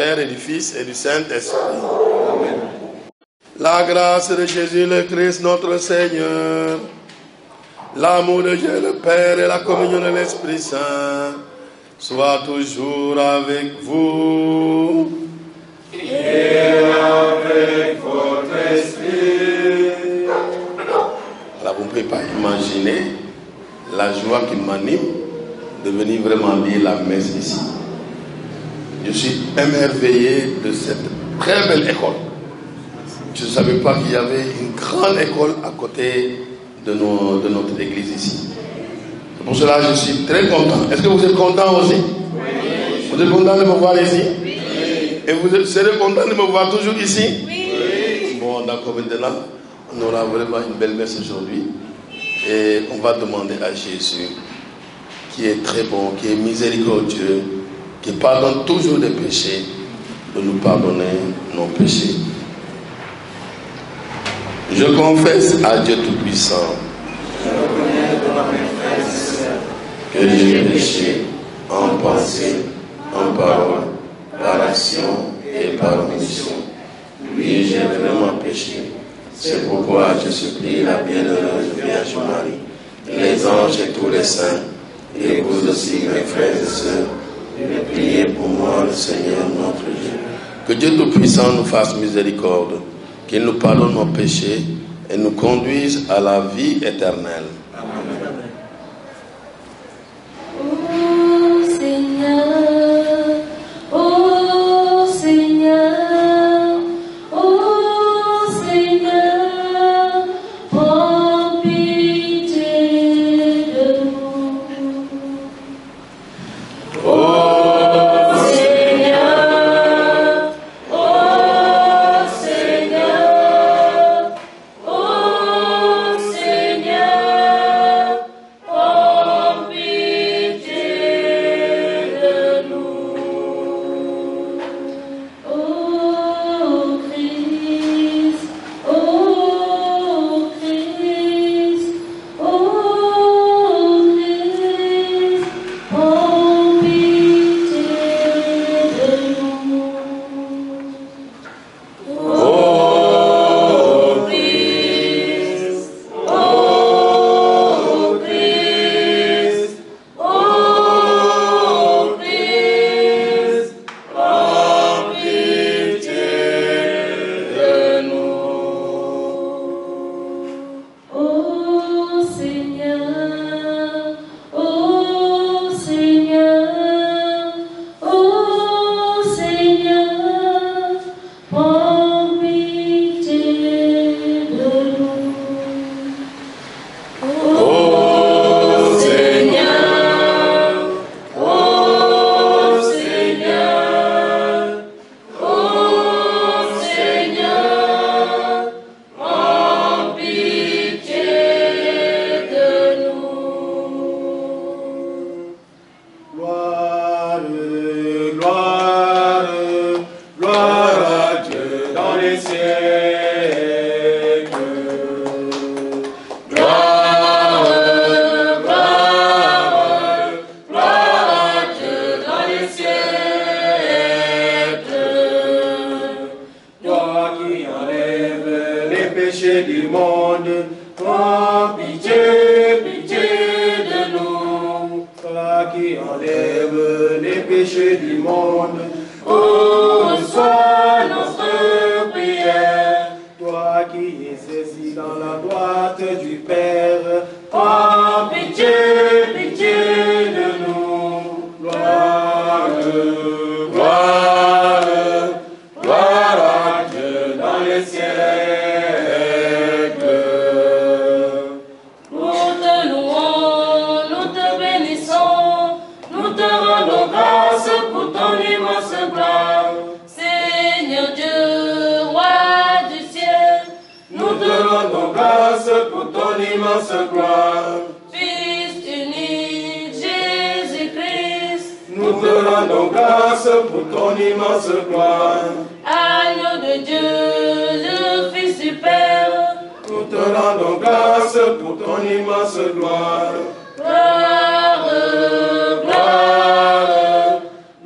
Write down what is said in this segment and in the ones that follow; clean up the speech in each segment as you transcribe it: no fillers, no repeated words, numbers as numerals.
Père et du Fils et du Saint-Esprit. La grâce de Jésus le Christ notre Seigneur, l'amour de Dieu le Père et la communion de l'Esprit Saint soit toujours avec vous. Et avec votre esprit. Alors vous ne pouvez pas imaginer la joie qui m'anime de venir vraiment lire la messe ici. Je suis émerveillé de cette très belle école. Je ne savais pas qu'il y avait une grande école à côté de notre église ici. C'est pour cela que je suis très content. Est-ce que vous êtes content aussi? Oui. Vous êtes content de me voir ici? Oui. Et vous serez content de me voir toujours ici? Oui. Bon, d'accord, maintenant, on aura vraiment une belle messe aujourd'hui. Et on va demander à Jésus, qui est très bon, qui est miséricordieux, qui pardonne toujours des péchés, de nous pardonner nos péchés. Je confesse à Dieu Tout-Puissant que j'ai péché en pensée, en parole, par action et par omission. Oui, j'ai vraiment péché. C'est pourquoi je supplie la bienheureuse Vierge Marie, les anges et tous les saints, et vous aussi, mes frères et sœurs, de prier pour moi, le Seigneur notre Dieu. Que Dieu Tout-Puissant nous fasse miséricorde, qu'il nous pardonne nos péchés et nous conduise à la vie éternelle. Amen. Ô Seigneur, ô Seigneur, ô Seigneur, prends pitié de nous.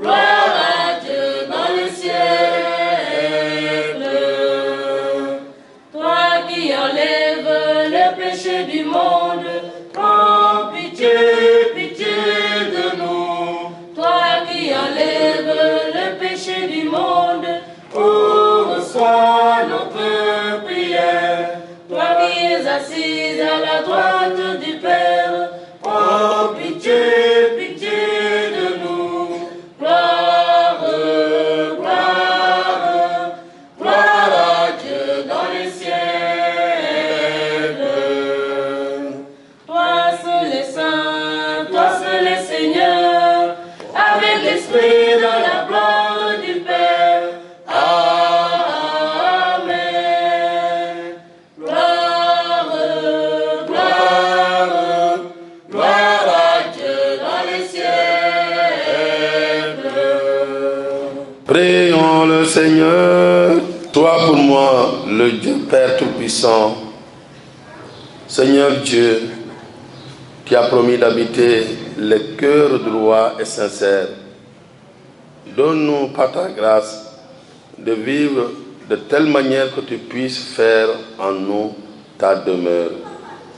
Gloire à Dieu dans le ciel. assise à la droite du Père. Oh, pitié, pitié de nous. Gloire, gloire, gloire à Dieu dans les ciels. Toi seul est saint, toi seul est Seigneur, avec l'Esprit dans la gloire du Père. Amen. Gloire, gloire, gloire à Dieu dans les ciels. Prions le Seigneur. Toi pour moi, le Dieu Père Tout-Puissant, Seigneur Dieu, qui a promis d'habiter les cœurs droits et sincères, donne-nous par ta grâce de vivre de telle manière que tu puisses faire en nous ta demeure.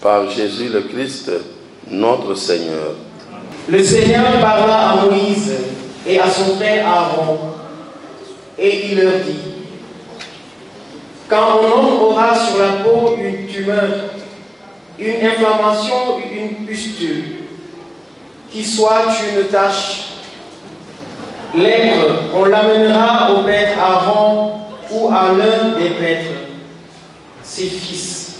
Par Jésus le Christ, notre Seigneur. Le Seigneur parla à Moïse et à son frère Aaron, et il leur dit: quand un homme aura sur la peau une tumeur, une inflammation ou une pustule, qui soit une tache, lèpre, on l'amènera au prêtre Aaron ou à l'un des prêtres, ses fils.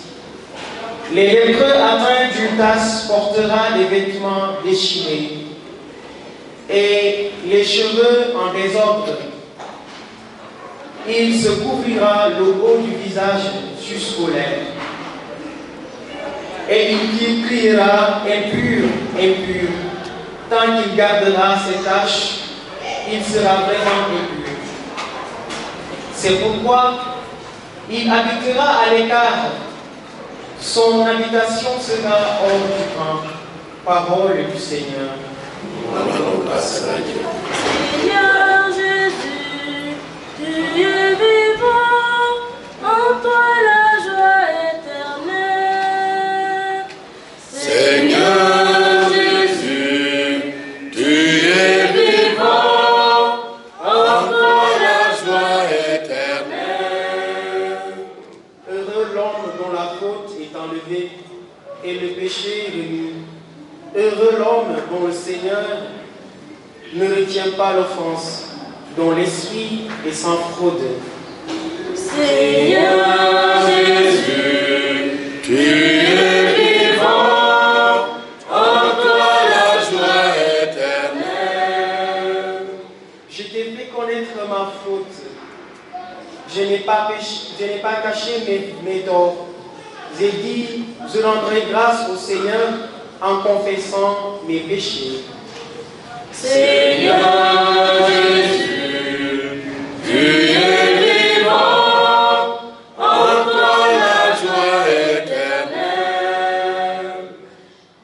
Les lépreux atteints d'une tache portera des vêtements déchirés et les cheveux en désordre. Il se couvrira le haut du visage jusqu'aux lèvres. Et il criera: impur, impur. Tant qu'il gardera ses tâches, il sera vraiment impur. C'est pourquoi il habitera à l'écart. Son habitation sera hors du camp. Parole du Seigneur. Seigneur Jésus, tu es vivant, en toi la joie éternelle. Seigneur Jésus, tu es vivant, en toi la joie éternelle. Heureux l'homme dont la faute est enlevée et le péché remis. Heureux l'homme dont le Seigneur ne retient pas l'offense, dont l'esprit est sans fraude. Seigneur Jésus, Tu es vivant, en toi la joie éternelle. Je t'ai fait connaître ma faute. Je n'ai pas caché mes torts. J'ai dit: je rendrai grâce au Seigneur en confessant mes péchés. Seigneur Jésus, Tu es vivant, en toi la joie éternelle.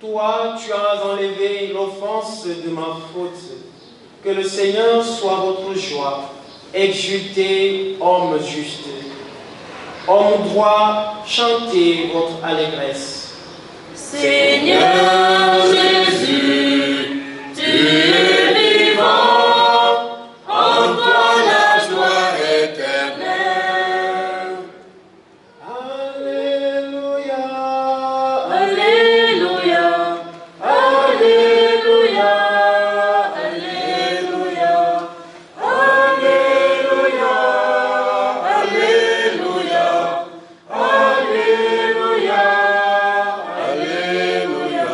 Toi, tu as enlevé l'offense de ma faute. Que le Seigneur soit votre joie. Exultez, homme juste. Homme droit, chantez votre allégresse. Seigneur Jésus, tu es vivant, en toi la joie éternelle. Alléluia. Alléluia, Alléluia, Alléluia, Alléluia, Alléluia, Alléluia.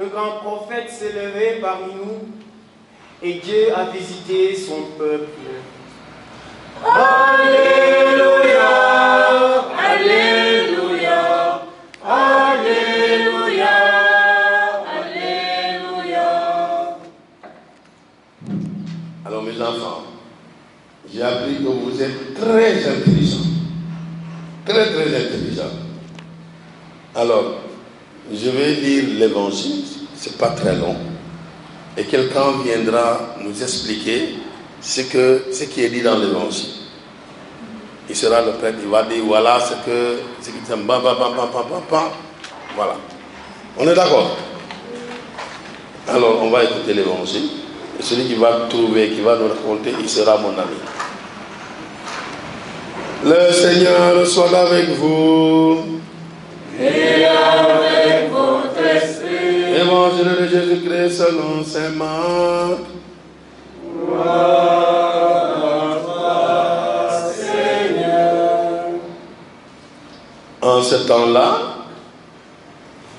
Un grand prophète s'est levé parmi nous et Dieu a visité son peuple. Alléluia, Alléluia, Alléluia, Alléluia. Alors mes enfants, j'ai appris que vous êtes très intelligents. Très très intelligents. Alors, je vais lire l'évangile, c'est pas très long. Et quelqu'un viendra nous expliquer ce qui est dit dans l'évangile. Il sera le prêtre, il va dire voilà ce qui t'aime, voilà. On est d'accord? Alors on va écouter l'évangile. Et celui qui va trouver, qui va nous raconter, il sera mon ami. Le Seigneur soit avec vous. et avec votre esprit. Évangile de Jésus-Christ selon saint Marc. En ce temps-là,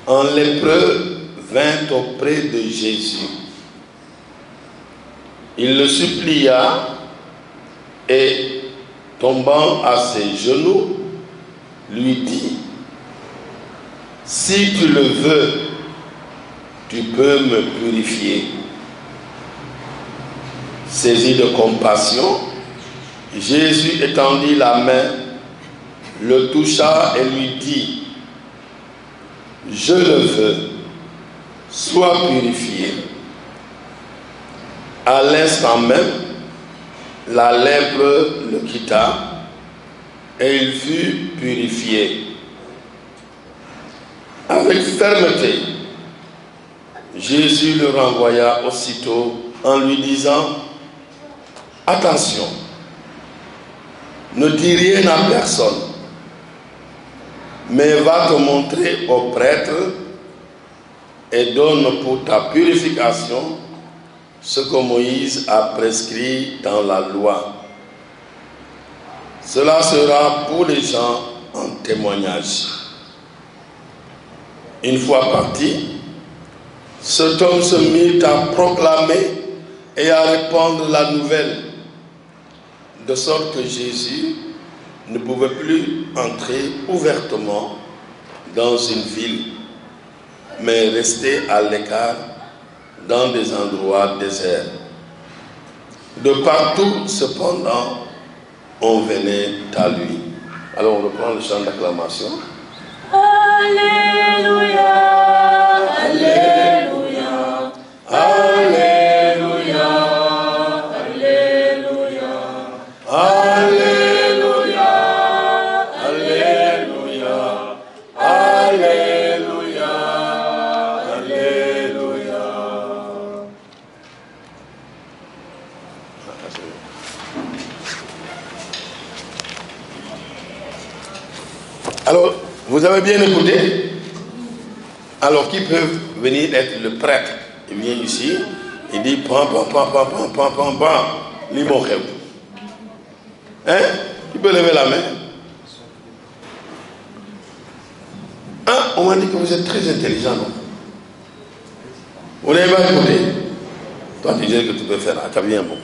un lépreux vint auprès de Jésus. Il le supplia et, tombant à ses genoux, lui dit: si tu le veux, tu peux me purifier. Saisi de compassion, Jésus étendit la main, le toucha et lui dit: je le veux, sois purifié. À l'instant même, la lèpre le quitta et il fut purifié. Avec fermeté, Jésus le renvoya aussitôt en lui disant: attention, ne dis rien à personne, mais va te montrer au prêtre et donne pour ta purification ce que Moïse a prescrit dans la loi. Cela sera pour les gens un témoignage. Une fois parti, cet homme se mit à proclamer et à répandre la nouvelle, de sorte que Jésus ne pouvait plus entrer ouvertement dans une ville, mais restait à l'écart dans des endroits déserts. De partout, cependant, on venait à lui. Alors on reprend le chant d'acclamation. Alléluia, Alléluia, Alléluia, Alléluia, Alléluia, Alléluia, Alléluia, Alléluia. Alors, vous avez bien écouté? Alors, qui peut venir être le prêtre? Il vient ici, il dit pam, pam, pam, pam, pam, pam, pam, pam, l'imochel. Hein? Qui peut lever la main? Hein? On m'a dit que vous êtes très intelligent, non? Vous n'avez pas écouté? Toi, tu disais que tu peux faire. Ah, t'as bien bon.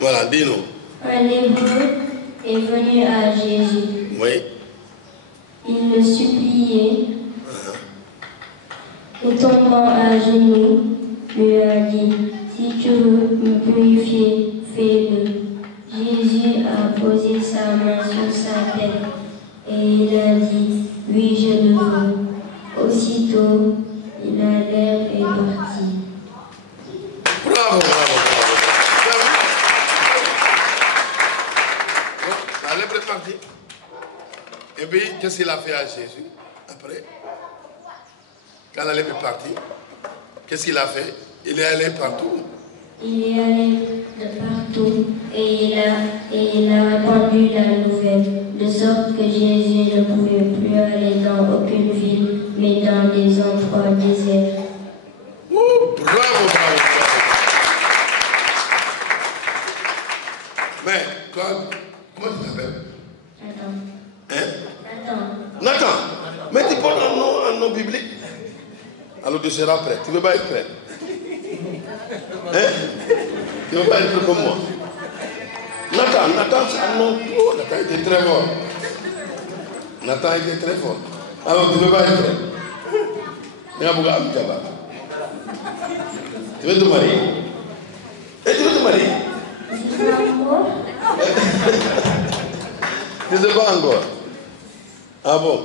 Voilà, dis-nous. Un lépreux est venu à Jésus. Oui. Il le suppliait et tombant à genoux, lui a dit: si tu veux me purifier, fais-le. Jésus a posé sa main sur sa tête et il a dit: oui, je le veux. Aussitôt, il a l'air et parti. Bravo, bravo, bravo. La lèpre est partie. Et puis, qu'est-ce qu'il a fait à Jésus après? Quand la lèpre est partie, qu'est-ce qu'il a fait? Il est allé partout. Il est allé de partout et il a répandu la nouvelle, de sorte que Jésus ne pouvait plus aller dans aucune ville, mais dans des endroits déserts. Bravo, bravo, bravo. Mais, toi, comment tu t'appelles? Attends. Hein? Attends. Nathan. Mais tu portes un nom biblique. Alors tu seras prêt. Tu ne veux pas être prêt? Hein? Tu ne veux pas être comme moi? Nathan, c'est un nom. Oh, Nathan était très fort. Nathan était très fort. Alors tu ne veux pas être prêt? Tu veux te marier? Et tu veux te marier? Tu ne sais pas encore. Ah bon?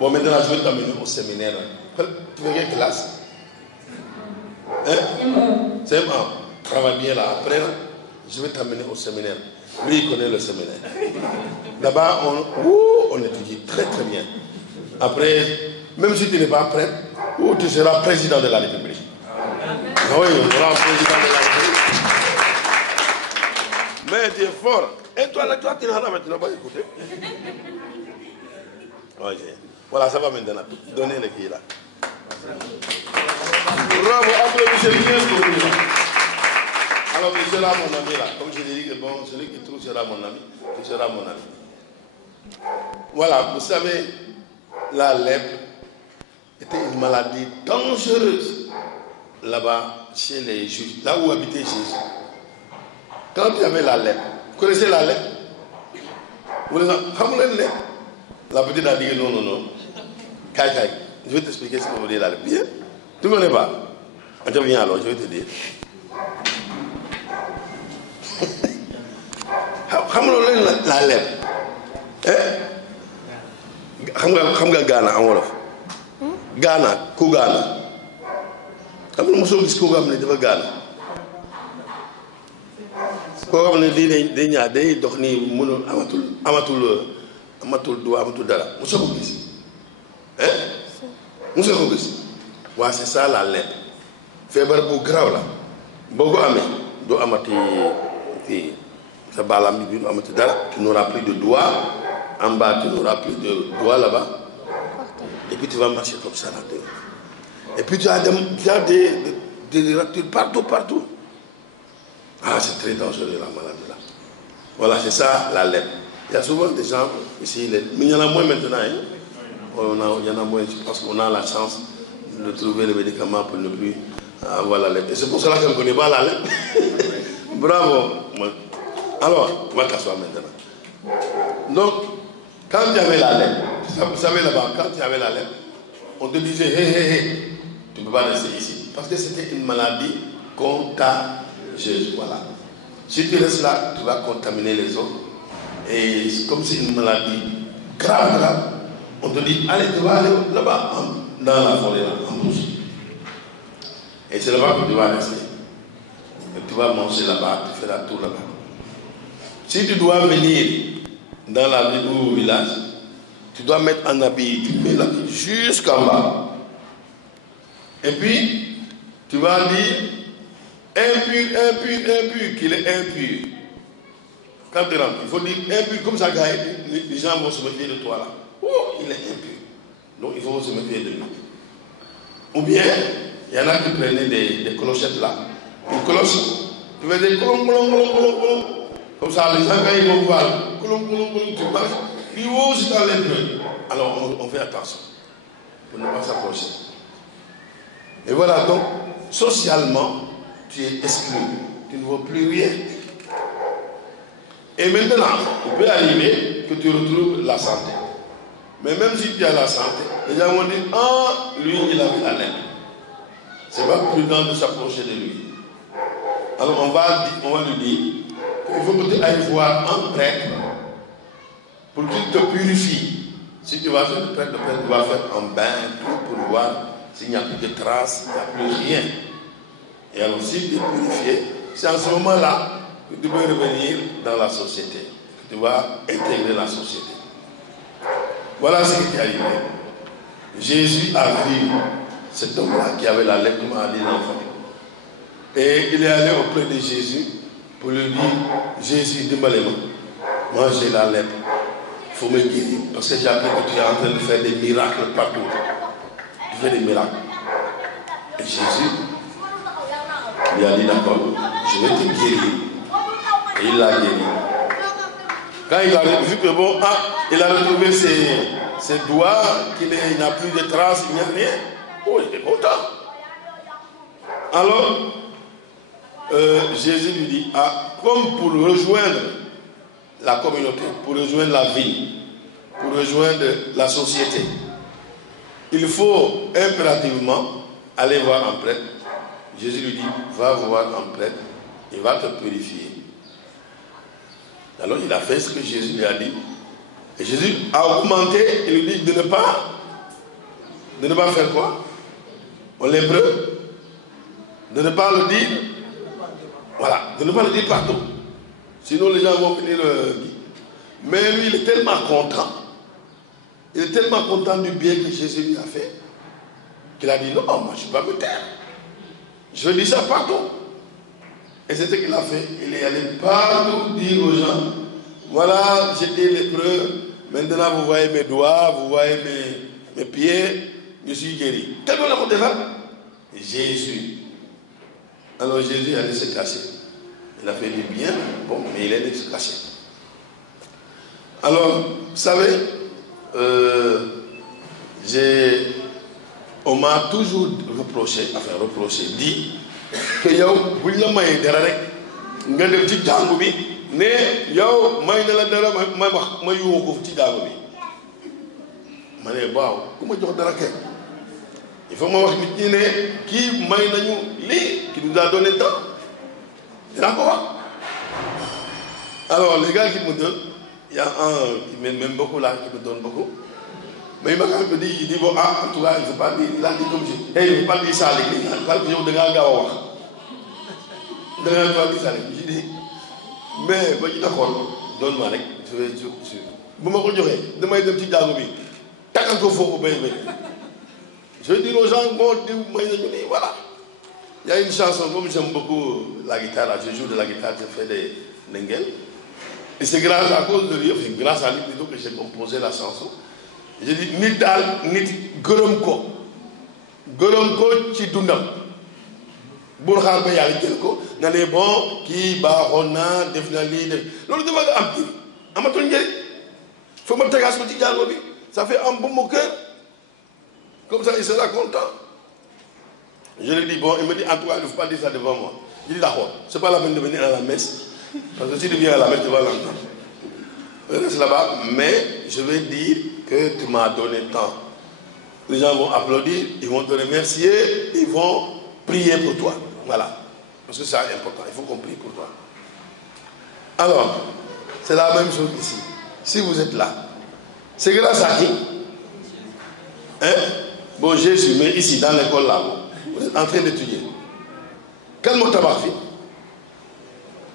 Bon, maintenant je vais t'amener au séminaire. Tu veux quelle classe? Hein? C'est bon. Travaille bien là. Après, là, je vais t'amener au séminaire. Lui, il connaît le séminaire. D'abord, on étudie très très bien. Après, même si tu n'es pas prêt, tu seras président de la République. Ah oui, on sera président de la République. Mais tu es fort. Et toi, tu n'as pas écouté. Ok. Voilà, ça va maintenant. Donnez les filles là. Bravo, applaudissez bien pour lui. Alors, il sera mon ami là. Comme je l'ai dit, bon, celui qui trouve sera mon ami. Il sera mon ami. Voilà, vous savez, la lèpre était une maladie dangereuse là-bas chez les Juifs, là où habitait Jésus. Quand il y avait la lèpre, vous connaissez la lèpre? Vous connaissez lèpre? La petite a dit non, non, non. Kai, je vais t'expliquer ce que vous voulez là. Bien. Tu ne connais pas? Viens alors, je vais te dire. La lèpre. Xam nga Ghana en wolof. Ghana ku Ghana. Xam nga mosoo gis koo xam ne dafa Ghana. Koo xam ne day ñaar day dox nii mënul amatul du amatul dara mosoo ko gis. Mosoo ko gis. Waa c'est ça la lèpre. Feebar bu garaaw la. Boo ko amee doo amati fii sa baalaam bi du amati dara. Tu n'auras plus de doigts. En bas, tu n'auras plus de doigts là-bas. Et puis tu vas marcher comme ça là-dedans. Et puis tu as des ractures partout. Ah, c'est très dangereux la maladie là. Voilà, c'est ça la lèpre. Il y a souvent des gens ici, mais il y en a moins maintenant. Hein? Il y en a moins parce qu'on a la chance de trouver les médicaments pour ne plus avoir la lèpre. Et c'est pour cela qu'on ne connaît pas la lèpre. Bravo. Alors, on va t'asseoir maintenant. Donc, quand il y avait la lèpre, vous savez là-bas, quand il y avait la lèpre, on te disait, hé, tu ne peux pas rester ici. Parce que c'était une maladie contagieuse. Voilà. Si tu restes là, tu vas contaminer les autres. Et comme c'est une maladie grave, on te dit, allez, tu vas aller là-bas, dans la forêt, là, en bouche. Et c'est là-bas que tu vas rester. Et tu vas manger là-bas, tu fais la tour là-bas. Si tu dois venir dans la ville ou au village, tu dois mettre un habit, tu mets l'habit jusqu'en bas. Et puis, tu vas dire, impur, qu'il est impur. Quand tu rentres, il faut dire impur, comme ça, les gens vont se méfier de toi là. Oh, il est impur. Donc, il faut se méfier de lui. Ou bien, il y en a qui prenaient des clochettes là. Une cloche, tu fais des colons. Comme ça, les gens, quand ils vont voir, tu marches, ils vont aussi dans les bleus. Alors, on fait attention pour ne pas s'approcher. Et voilà, donc, socialement, tu es exclu. Tu ne vois plus rien. Et maintenant, il peut arriver que tu retrouves la santé. Mais même si tu as la santé, les gens vont dire, ah, lui, il avait la lèpre. C'est pas prudent de s'approcher de lui. Alors, on va lui dire, il faut que tu ailles voir un prêtre pour qu'il te purifie. Si tu vas faire le prêtre va faire un bain pour voir s'il n'y a plus de traces, il n'y a plus rien. Et alors, si tu es purifié, c'est à ce moment-là que tu peux revenir dans la société, que tu vas intégrer la société. Voilà ce qui est arrivé. Jésus a vu cet homme-là qui avait la lèpre, comme a dit l'enfant. Et il est allé auprès de Jésus pour lui dire, Jésus, dis-moi, moi j'ai la lèpre, il faut me guérir. Parce que j'ai appris que tu es en train de faire des miracles partout. Tu fais des miracles. Et Jésus lui a dit, d'accord, je vais te guérir. Et il l'a guéri. Quand il a vu que bon, il a retrouvé ses doigts, qu'il n'a plus de traces, il n'y a rien. Oh, il était content. Alors, Jésus lui dit, comme pour rejoindre la communauté, pour rejoindre la vie, pour rejoindre la société, il faut impérativement aller voir un prêtre. Jésus lui dit, va voir un prêtre, il va te purifier. Alors il a fait ce que Jésus lui a dit. Et Jésus a augmenté, il lui dit de ne pas faire quoi? On l'hébreu, de ne pas le dire. Voilà, de ne pas le dire partout. Sinon les gens vont venir le dire. Mais lui, il est tellement content. Il est tellement content du bien que Jésus lui a fait, qu'il a dit, non, moi je ne vais pas me taire. Je dis ça partout. Et c'est ce qu'il a fait. Il est allé partout dire aux gens, voilà, j'étais lépreux, maintenant vous voyez mes doigts, vous voyez mes pieds, je suis guéri. Quel est le devant? Jésus. Alors Jésus allait se cacher. Il a fait du bien, bon, mais il allait se cacher. Alors, vous savez, on m'a toujours reproché, dit que yow buñ la maye dara rek nga dem ci jàngu bi ne yow may na la dara ma wax ma yuwoo ko ci jàngu bi ma ne waaw ku ma jox dara kay il faut ma wax nit ñi ne kii may nañu lii qui nous a donné temps dinaa ko wax. Alors les gars qui me donnent, il y a un qui m'aime beaucoup là, qui me donne beaucoup. Mais il m'a quand même dit, il dit bon, ah, en tout cas, il ne faut pas dire, il a dit comme je, hey, il ne faut pas dire ça à l'église, il ne faut pas dire de gars gawa. De gars gawa dire ça à l'église. J'ai dit, mais, bon, d'accord, donne-moi, je vais, vous me rejoignez, demain, il y a un petit dago, t'as qu'un peu faux, je dis aux gens, bon, voilà. Il y a une chanson, comme j'aime beaucoup la guitare, là, je joue de la guitare, je fais des nengels. Et c'est grâce à cause de lui, enfin, grâce à lui plutôt que j'ai composé la chanson. J'ai dit, nit dal, nit gërëm ko ci dundam. Bul xaar ba yàlla jël ko, nga ne bon, kii baaxoon naa, def na lii, def. Loolu dafa nga am kii, amatul njëriñ. Faut ma tegaas ko ci jàngo bi, ça fait un bon mon cœur. Comme ça, il sera content. Je lui dis, bon, il me dit, en tout cas, il ne faut pas dire ça devant moi. Je dis, d'accord, c'est pas la peine de venir à la messe. Parce que si tu viens à la messe, tu vas l'entendre. Je reste là-bas, mais je vais dire que tu m'as donné tant. Les gens vont applaudir, ils vont te remercier, ils vont prier pour toi. Voilà. Parce que c'est important, il faut qu'on prie pour toi. Alors, c'est la même chose ici. Si vous êtes là, c'est grâce à qui? Hein? Bon, Jésus, mais ici, dans l'école là, vous êtes en train d'étudier. Quel mot t'as marqué?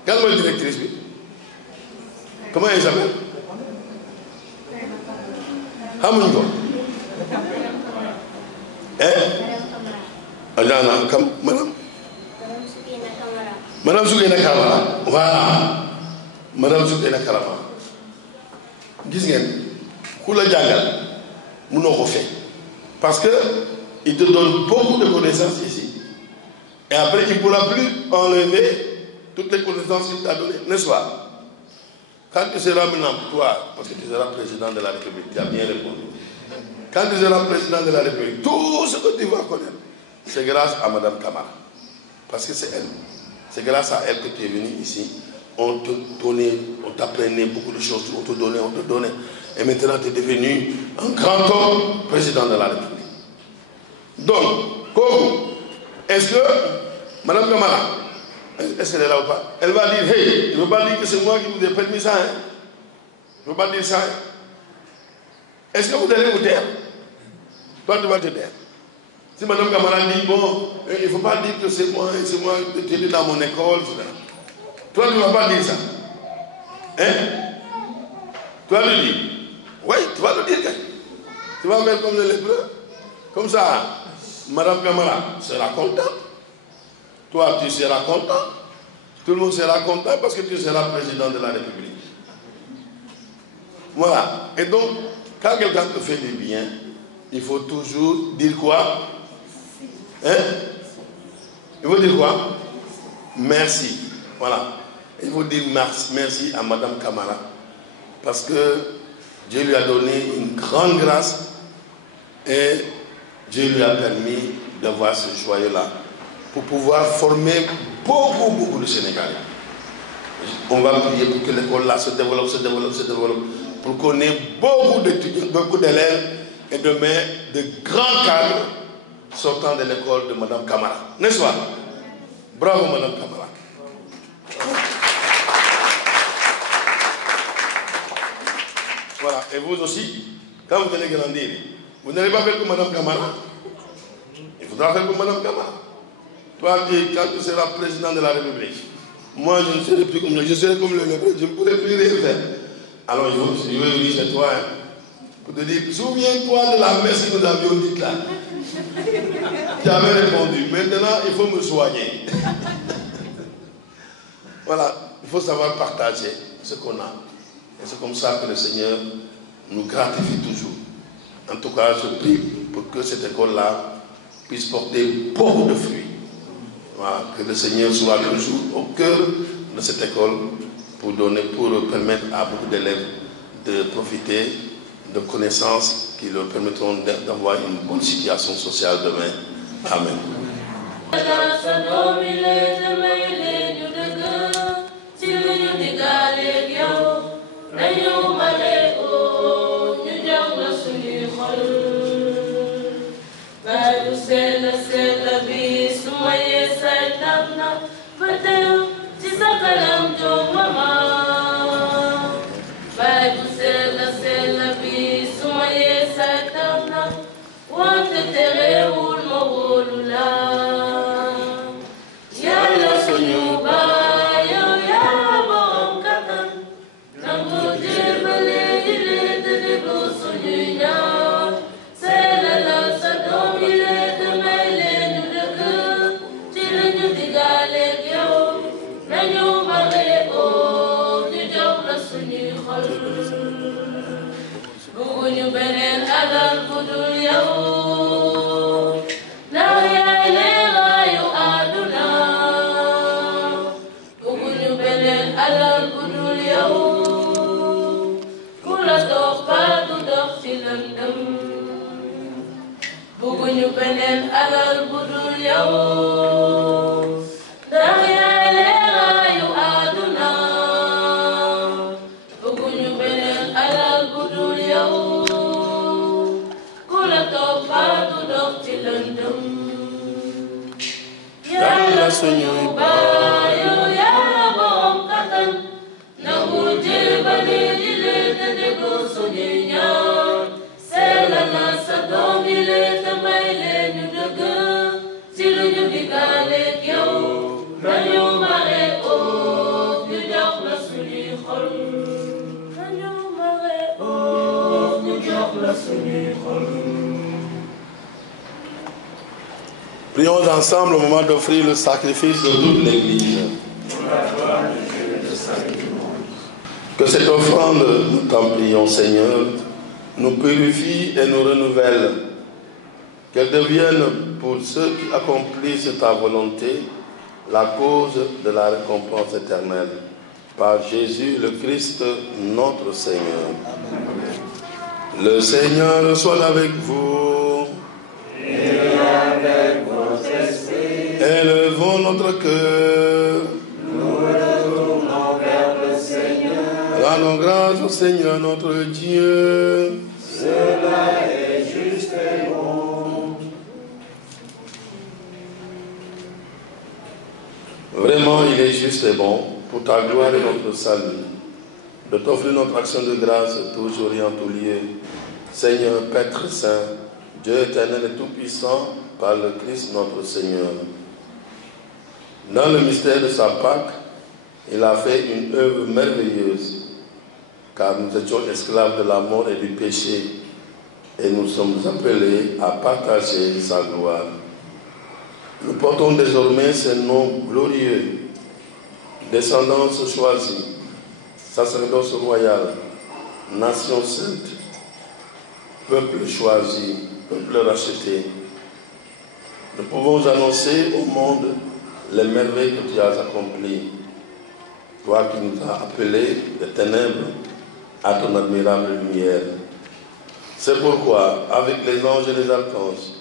Quelle est la directrice? Comment elle s'appelle? Hamungo. Madame? Madame Souguena Kamara. Voilà. Madame Souguena Kamara. Gis ngeen ku la jàngal mënoo ko fay parce que il te donne beaucoup de connaissances ici et après il ne pourra plus enlever toutes les connaissances qu'il t'a données, n'est-ce pas? Quand tu seras maintenant, toi, parce que tu seras président de la République, tu as bien répondu. Quand tu seras président de la République, tout ce que tu vas connaître, c'est grâce à Madame Kamara. Parce que c'est elle. C'est grâce à elle que tu es venu ici. On te donnait, on t'apprenait beaucoup de choses, on te donnait. Et maintenant, tu es devenu un grand homme, président de la République. Donc, Kogo, est-ce que Madame Kamara, est-ce qu'elle est là ou pas? Elle va dire, hey, il ne veut pas dire que c'est moi qui vous ai permis ça. Hein? Il ne veut pas dire ça. Hein? Est-ce que vous allez vous taire? Toi, tu vas te taire. Si Madame Kamara dit, bon, il ne faut pas dire que c'est moi qui étais dans mon école, etc. Toi, tu ne vas pas dire ça. Hein? Tu vas le dire. Oui, tu vas le dire. Tu vas faire comme le lépreux. Comme ça, Madame Kamara sera contente. Toi, tu seras content. Tout le monde sera content parce que tu seras président de la République. Voilà. Et donc, quand quelqu'un te fait du bien, il faut toujours dire quoi? Hein? Il faut dire quoi? Merci. Voilà. Il faut dire merci à Madame Kamara. Parce que Dieu lui a donné une grande grâce et Dieu lui a permis d'avoir ce joyau-là. Pour pouvoir former beaucoup de Sénégalais. On va prier pour que l'école là se développe, pour qu'on ait beaucoup d'étudiants, beaucoup d'élèves et demain de grands cadres sortant de l'école de Madame Kamara. N'est-ce pas? Bravo Madame Kamara. Voilà, et vous aussi, quand vous allez grandir, vous n'allez pas faire comme Madame Kamara. Il faudra faire comme Madame Kamara. Toi, quand tu seras président de la République, moi je ne serai plus comme je serai comme le lépreux, je ne pourrai plus rien faire. Alors je vais venir chez toi pour te dire, souviens-toi de la messe que nous avions dite là. Tu avais répondu, maintenant il faut me soigner. Voilà, il faut savoir partager ce qu'on a. Et c'est comme ça que le Seigneur nous gratifie toujours. En tout cas, je prie pour que cette école-là puisse porter beaucoup de fruits. Voilà, que le Seigneur soit toujours au cœur de cette école pour permettre à beaucoup d'élèves de profiter de connaissances qui leur permettront d'avoir une bonne situation sociale demain. Amen. Prions ensemble au moment d'offrir le sacrifice de toute l'Église. Que cette offrande, nous t'en prions Seigneur, nous purifie et nous renouvelle. Qu'elle devienne pour ceux qui accomplissent ta volonté la cause de la récompense éternelle. Par Jésus le Christ, notre Seigneur. Le Seigneur soit avec vous. Et avec votre esprit. Élevons notre cœur. Nous retournons vers le Seigneur. Rendons grâce au Seigneur notre Dieu. Cela est juste et bon. Vraiment, il est juste et bon, pour ta gloire et notre salut, de t'offrir notre action de grâce toujours et en tout lieu. Seigneur, Père très saint, Dieu éternel et tout-puissant, par le Christ notre Seigneur. Dans le mystère de sa Pâque, il a fait une œuvre merveilleuse, car nous étions esclaves de la mort et du péché, et nous sommes appelés à partager sa gloire. Nous portons désormais ce nom glorieux, descendance choisie, sacerdoce royal, nation sainte, peuple choisi, peuple racheté. Nous pouvons annoncer au monde les merveilles que tu as accomplies. Toi qui nous as appelés des ténèbres à ton admirable lumière. C'est pourquoi, avec les anges et les archanges,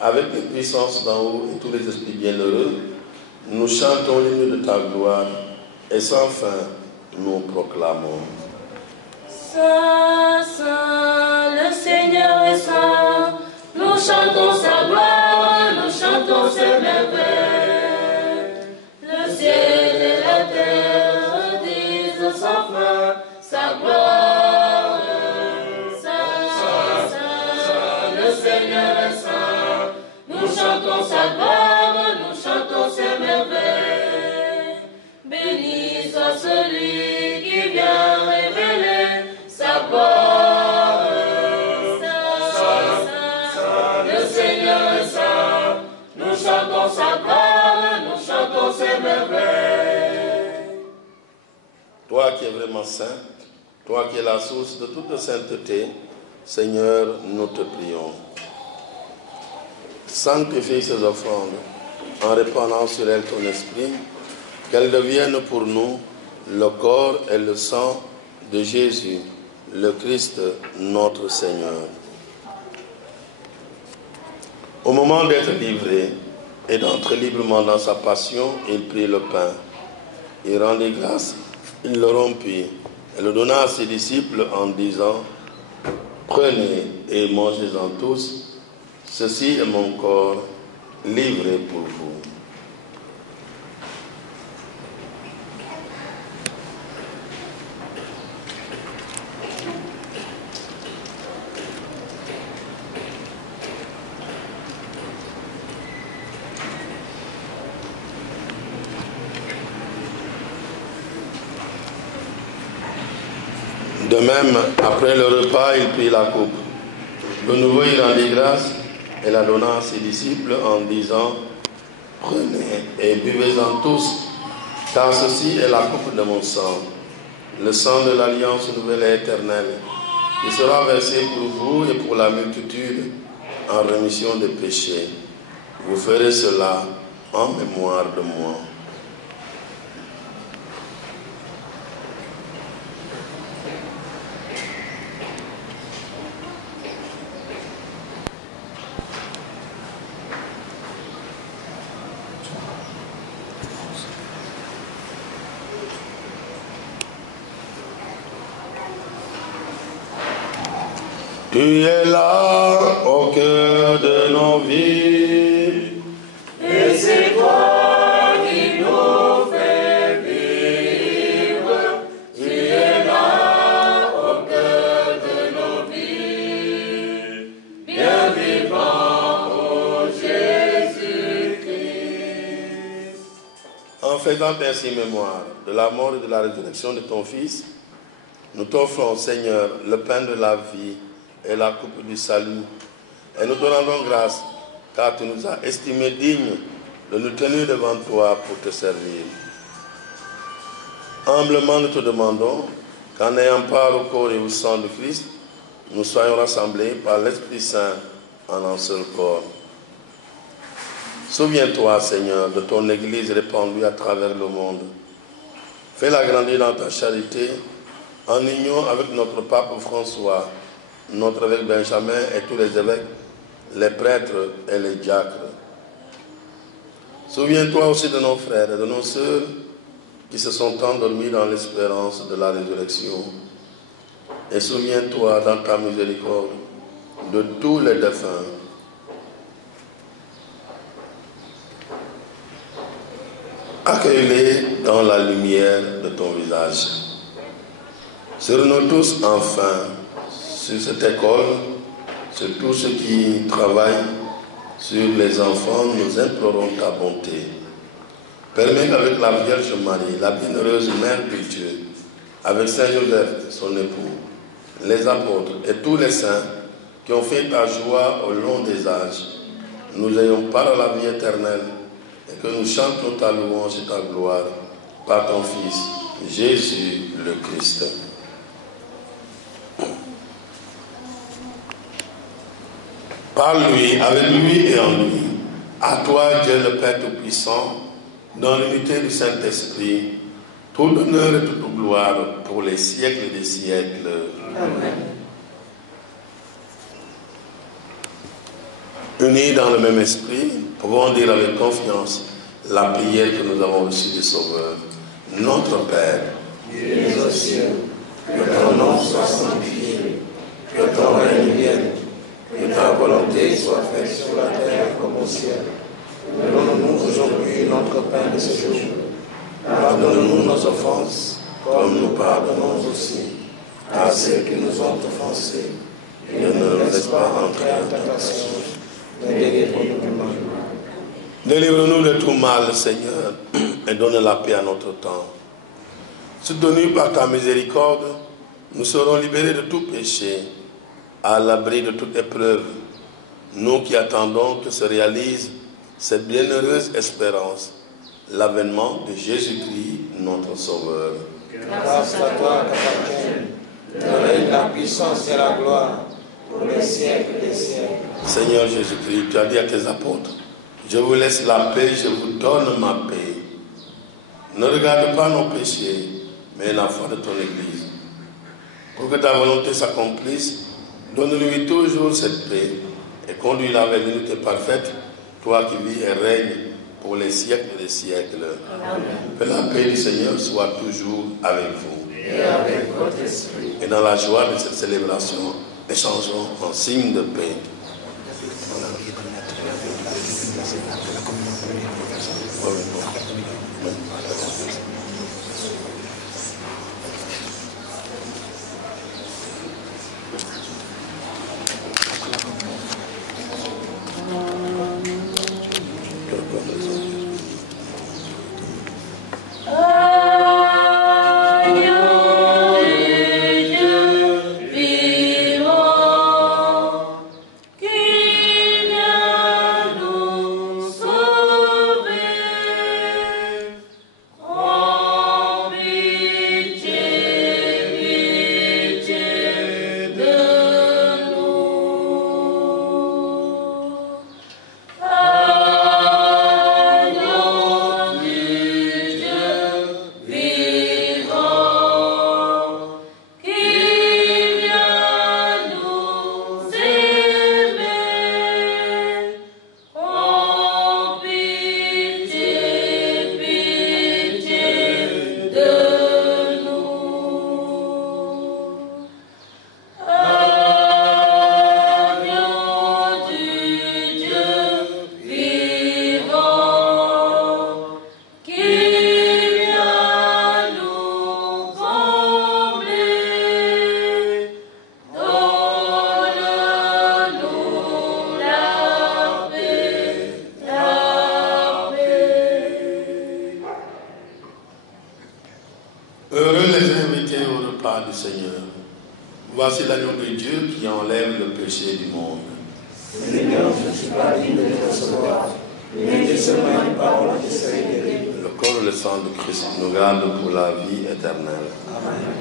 avec les puissances d'en haut et tous les esprits bienheureux, nous chantons l'hymne de ta gloire et sans fin nous proclamons. Saint, Saint, le Seigneur est saint, nous chantons sa gloire, nous chantons ses merveilles. Le ciel et la terre disent sans fin sa gloire. Saint, Saint, Saint, le Seigneur est saint, nous chantons sa gloire, nous chantons ses merveilles. Béni soit celui qui vient révéler sa gloire. Saint, Saint, Saint, le Seigneur est saint, nous chantons sa gloire, nous chantons ses merveilles. Toi qui es vraiment saint, toi qui es la source de toute sainteté, Seigneur, nous te prions. Sanctifie ces offrandes en répandant sur elles ton esprit, qu'elles deviennent pour nous le corps et le sang de Jésus, le Christ, notre Seigneur. Au moment d'être livré et d'entrer librement dans sa passion, il prit le pain. Il rendit grâce, il le rompit et le donna à ses disciples en disant: prenez et mangez-en tous, ceci est mon corps livré pour vous. De même, après le repas, il prit la coupe. De nouveau, il rendit grâce et la donna à ses disciples en disant: prenez et buvez-en tous, car ceci est la coupe de mon sang, le sang de l'alliance nouvelle et éternelle, qui sera versé pour vous et pour la multitude en rémission des péchés. Vous ferez cela en mémoire de moi. Tu es là au cœur de nos vies. Et c'est toi qui nous fais vivre. Tu es là au cœur de nos vies. Bien vivant, ô Jésus-Christ. En faisant ainsi mémoire de la mort et de la résurrection de ton Fils, nous t'offrons, Seigneur, le pain de la vie et la coupe du salut. Et nous te rendons grâce, car tu nous as estimés dignes de nous tenir devant toi pour te servir. Humblement, nous te demandons qu'en ayant part au corps et au sang de Christ, nous soyons rassemblés par l'Esprit Saint en un seul corps. Souviens-toi, Seigneur, de ton Église répandue à travers le monde. Fais-la grandir dans ta charité, en union avec notre pape François, notre évêque Benjamin et tous les évêques, les prêtres et les diacres. Souviens-toi aussi de nos frères et de nos sœurs qui se sont endormis dans l'espérance de la résurrection. Et souviens-toi dans ta miséricorde de tous les défunts. Accueille-les dans la lumière de ton visage. Sur nous tous, enfin, sur cette école, sur tous ceux qui travaillent, sur les enfants, nous implorons ta bonté. Permets qu'avec la Vierge Marie, la bienheureuse Mère de Dieu, avec Saint Joseph, son époux, les apôtres et tous les saints qui ont fait ta joie au long des âges, nous ayons part à la vie éternelle et que nous chantions ta louange et ta gloire par ton Fils, Jésus le Christ. Par lui, avec lui et en lui, à toi, Dieu le Père Tout-Puissant, dans l'unité du Saint-Esprit, tout l'honneur et toute gloire pour les siècles des siècles. Amen. Unis dans le même esprit, pouvons dire avec confiance la prière que nous avons reçue du Sauveur. Notre Père, qui es aux cieux, que ton nom soit sanctifié, que ton règne vienne, que ta volonté soit faite sur la terre comme au ciel. Donne-nous aujourd'hui notre pain de ce jour. Pardonne-nous nos offenses, comme nous pardonnons aussi à ceux qui nous ont offensés. Et ne nous laisse pas entrer en tentation, mais délivre-nous du mal. Délivre-nous de tout mal, Seigneur, et donne la paix à notre temps. Soutenus par ta miséricorde, nous serons libérés de tout péché, à l'abri de toute épreuve, nous qui attendons que se réalise cette bienheureuse espérance, l'avènement de Jésus-Christ, notre Sauveur. Grâce à toi qu'appartiennent le règne, la puissance et la gloire siècles des siècles. Seigneur Jésus-Christ, tu as dit à tes apôtres, je vous laisse la paix, je vous donne ma paix. Ne regarde pas nos péchés, mais la foi de ton Église. Pour que ta volonté s'accomplisse, donne-lui toujours cette paix et conduis-la vers l'unité parfaite, toi qui vis et règnes pour les siècles des siècles. Amen. Que la paix du Seigneur soit toujours avec vous. Et avec votre esprit. Et dans la joie de cette célébration, échangeons en signe de paix. Voici l'agneau de Dieu qui enlève le péché du monde. Seigneur, je ne suis pas digne de te recevoir, mais dis seulement une parole qui serait guérie. Le corps et le sang de Christ nous gardent pour la vie éternelle. Amen.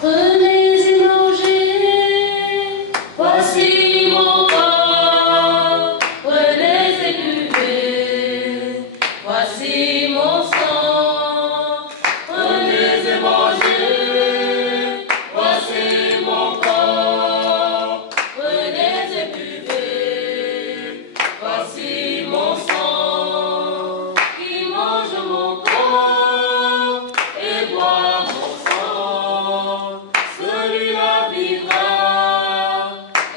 Prenez et mangez, voici mon corps. Prenez et buvez, voici mon sang. Prenez et mangez, voici mon corps. Prenez et buvez, voici mon sang. Qui mange mon corps et boit mon sang, celui-là vivra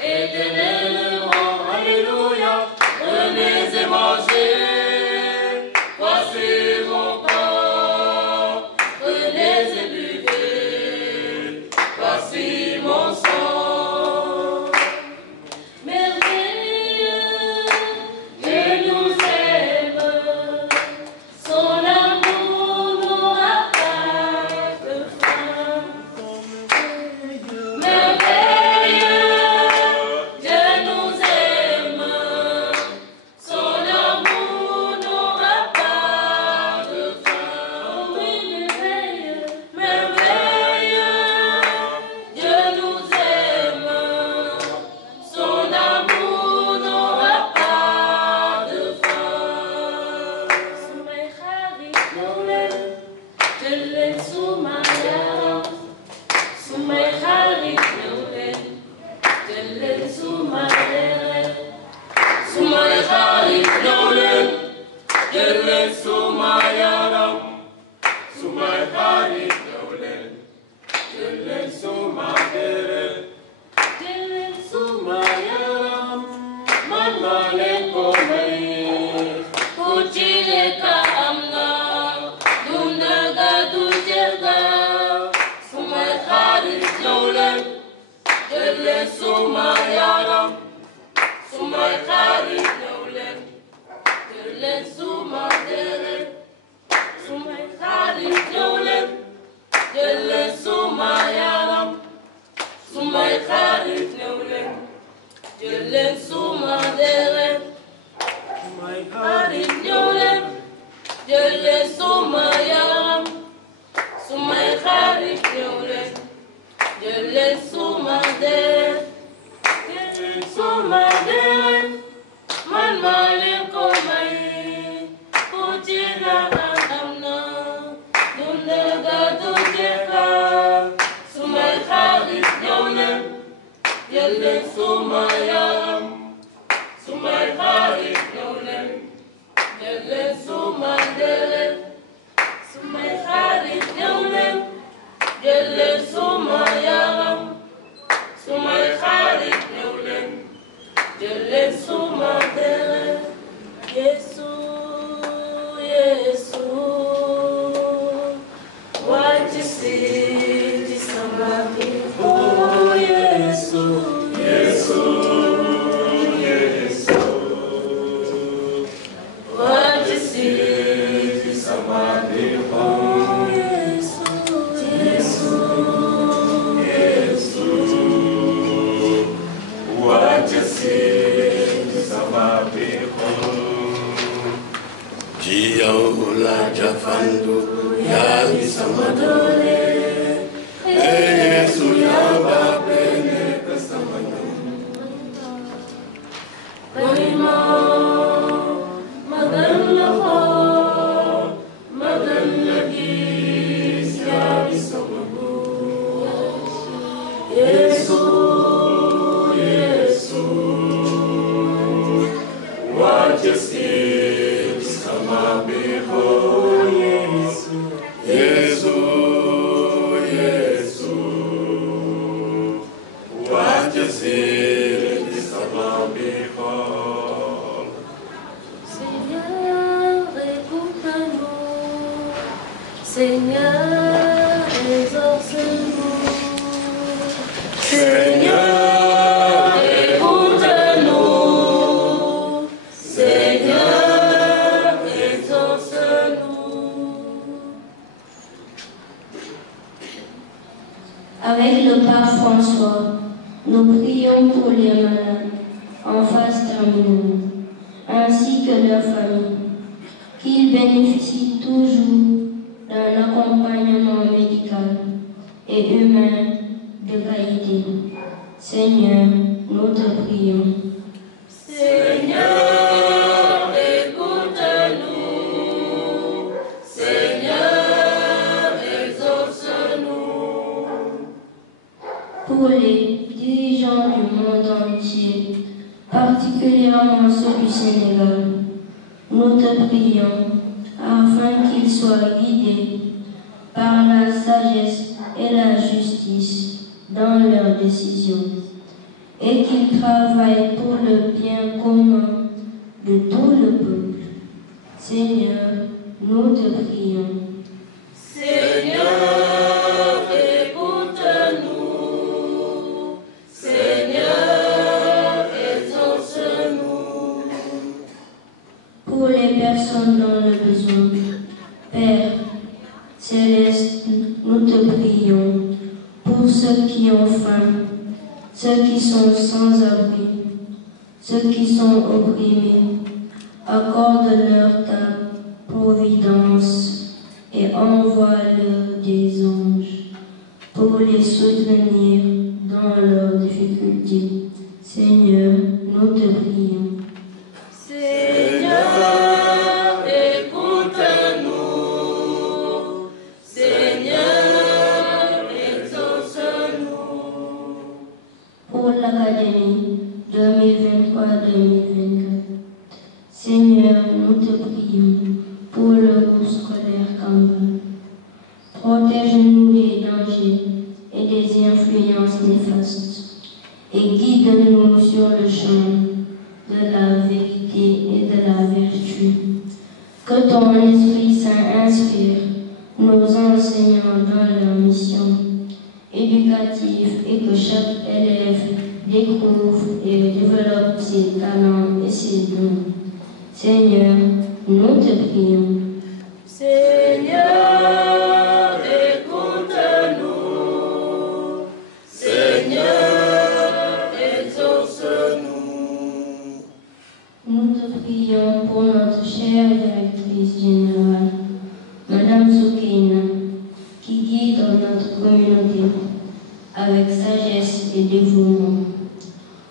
éternellement. Alléluia. Prenez et mangez, voici mon corps. Prenez et buvez, voici mon sang. Merveilleux, Dieu nous aime, son amour n'aura pas de fin. Merveilleux, Dieu nous aime, son amour n'aura pas de fin. Oui, merveilleux, merveilleux, Dieu nous aime, son amour n'aura pas de fin. Sumay xarit ñëw leen, jël leen suma yaram. Sumay xarit ñëw leen, jël leen suma deret. Sumay xarit ñëw leen, jël leen suma yaram. Sumay xarit ñëw leen, jël leen suma deret. Jël leen suma yaram, man maa leen ko may. Ku ci nekk am na dund ga du jeex ga. Sumay xarit ñëw leen, jël leen suma yaram. Sumay xarit ñëw leen, jël leen suma deret. Sumay xarit ñëw leen, jël leen suma yaram. Sumay xarit ñëw leen, jël leen suma deret. Sumay xarit ñëw leen, jël leen suma yaram. Sumay xarit ñëw leen, jël leen suma Avec le pape François, nous prions pour les malades en phase terminale, ainsi que leurs familles, qu'ils bénéficient toujours d'un accompagnement médical et humain de qualité. Seigneur, nous te prions. Seigneur, écoute-nous. Seigneur, exauce-nous. Pour les dirigeants du monde entier, particulièrement ceux du Sénégal, nous te prions afin qu'ils soient guidés par la sagesse et la justice dans leurs décisions et qu'ils travaillent pour le bien commun de tout le peuple. Seigneur, nous te prions. Seigneur, écoute-nous. Seigneur, exauce-nous. Pour les personnes dans le besoin, Père Céleste, nous te prions pour ceux qui ont faim, ceux qui sont sans abri, ceux qui sont opprimés. Accorde-leur ta providence et envoie-leur des anges pour les soutenir dans leurs difficultés. Seigneur, nous te prions. Seigneur, écoute-nous. Seigneur, exauce-nous. Pour l'Académie 2023-2024, Seigneur, nous te prions pour le groupe scolaire Kamba. Protège-nous des dangers et des influences néfastes et guide-nous sur le chemin de la vérité et de la vertu. Que ton Esprit Saint inspire nos enseignants dans leur mission éducative et que chaque élève découvre et développe ses talents et ses dons. Seigneur, nous te prions. Seigneur, écoute-nous. Seigneur, exauce-nous. Nous te prions pour notre chère directrice générale, Madame Soukeina, qui guide notre communauté avec sagesse et dévouement.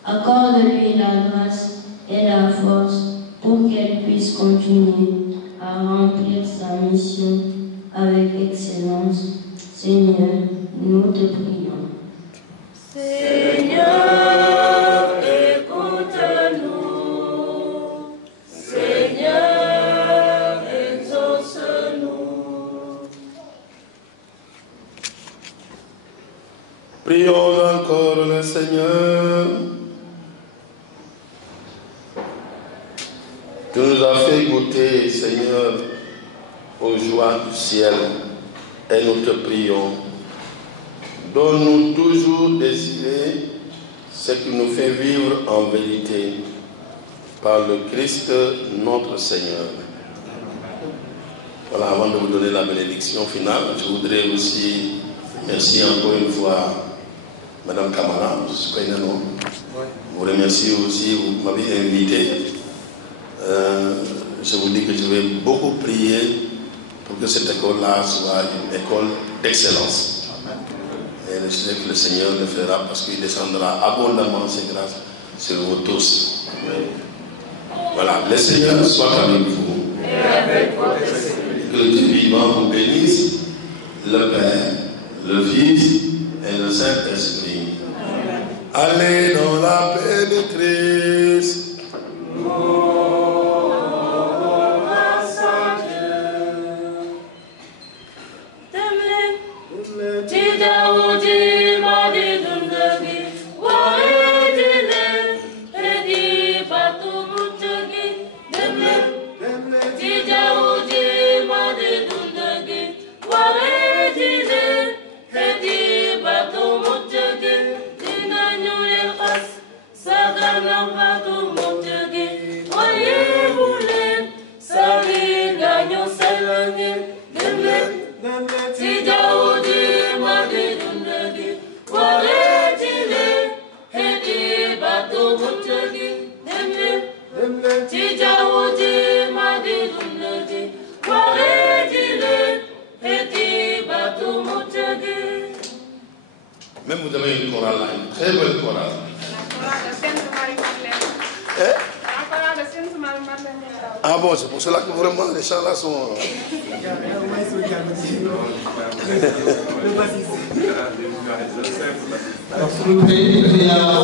Accorde-lui la grâce et la force pour qu'elle puisse continuer à remplir sa mission avec excellence. Seigneur, nous te prions. Seigneur, écoute-nous. Seigneur, exauce-nous. Prions encore le Seigneur. Tu nous as fait goûter, Seigneur, aux joies du ciel, et nous te prions. Donne-nous toujours désirer ce qui nous fait vivre en vérité, par le Christ notre Seigneur. Voilà, avant de vous donner la bénédiction finale, je voudrais aussi remercier encore une fois Madame Kamala, vous remercie aussi, vous m'avez invité. Je vous dis que je vais beaucoup prier pour que cette école-là soit une école d'excellence. Et je sais que le Seigneur le fera parce qu'il descendra abondamment ses grâces sur vous tous. Voilà, le Seigneur soit avec vous. Et avec votre esprit. Que le Dieu vivant vous bénisse, le Père, le Fils et le Saint-Esprit. Allez dans la paix de Christ. Même vous avez une chorale là, une très belle chorale. Ah bon, c'est pour cela que vraiment les chants là sont... Alors, s'il vous plaît, il y a